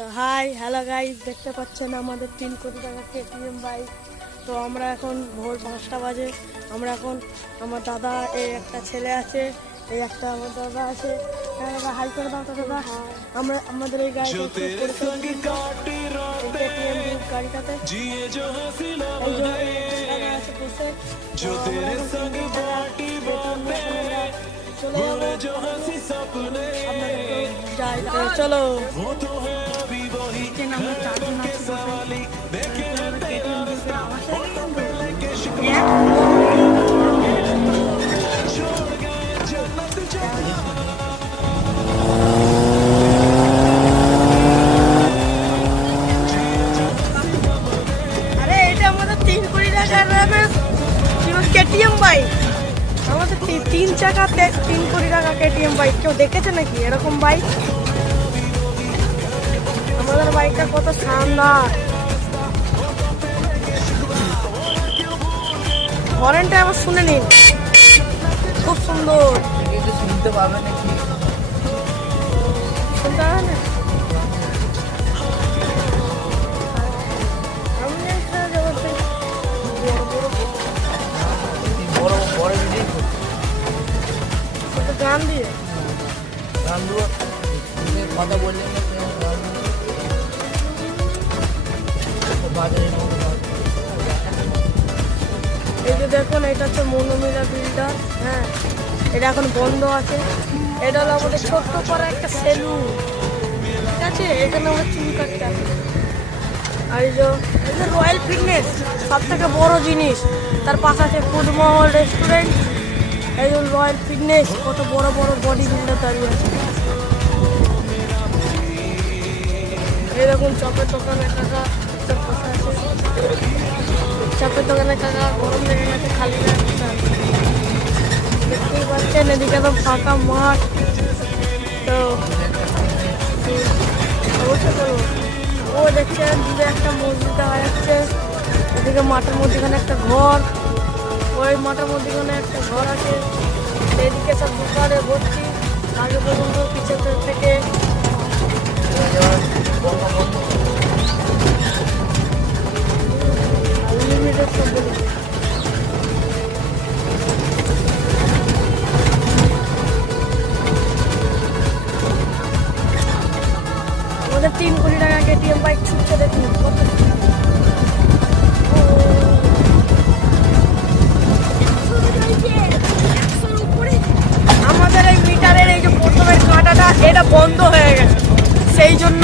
তো hi hello guys, দেখতে পাচ্ছেন আমাদের 3 কোটি টাকা কেটিএম বাইক। তো আমরা এখন ভোর 5টা বাজে। আমরা এখন আমার দাদা, এই একটা ছেলে আছে, এই একটা আমার দাদা আছে। দাদা হাই করে দাও। তো দাদা আমরা আমাদের এই গাড়িটা কেটিএম গাড়িটাতে চলো। আরে এটা আমাদের 3 কোটি টাকার কেটিএম বাইক। আমাদের 3 চাকাতে 3 কোটি টাকা কেটিএম বাইক। কেউ দেখেছে নাকি এরকম বাইক? আমাদের বাইকটা কত শানদার। হরেনটা আবার শুনে নিন, খুব সুন্দর। শুনতে পাবে নাকি? শুনতে হবে না? আমি একটা জগতে বড় বড় ভিডিও কত গান দিয়ে গান দুটো কথা বললেন না, বাজারে এই যে দেখুন, এটা হচ্ছে মনোমিলা বিল্ডার। হ্যাঁ, এটা এখন বন্ধ আছে। এটা হলো আমাদের ছোট্ট পাড়া একটা সেলুন, ঠিক আছে? এখানে আমরা চুল কাটতে আসি। আর এই যে রয়্যাল ফিটনেস, সব থেকে বড় জিনিস। তার পাশে আছে ফুডমহল রেস্টুরেন্ট। এই যে রয়্যাল ফিটনেস, কত বড় বড় বডি বিল্ডার দাঁড়িয়ে আছে। এই দেখুন চপের দোকানে কাকা চপ বসে আছে। চাপের দোকানে কাকা গরম লেগে গেছে, খালি দেখতেই পাচ্ছেন। এদিকে তো ফাঁকা মাঠ। তো অবশ্যই করবো। ও দেখছেন দূরে একটা মসজিদ দেখা যাচ্ছে। এদিকে মাঠের মধ্যেখানে একটা ঘর, ওই মাঠের মধ্যেখানে একটা ঘর আছে। এদিকে সব দোকানে ভর্তি। আগে পর্যন্ত পিছের থেকে আনলিমিটেড সব বলি। আমাদের 3 কোটি টাকা কেটিএম বাইক ছুটছে, দেখুন কত। আমাদের এই মিটারের এই যে প্রথমের কাঁটাটা, এটা বন্ধ হয়ে গেছে, সেই জন্য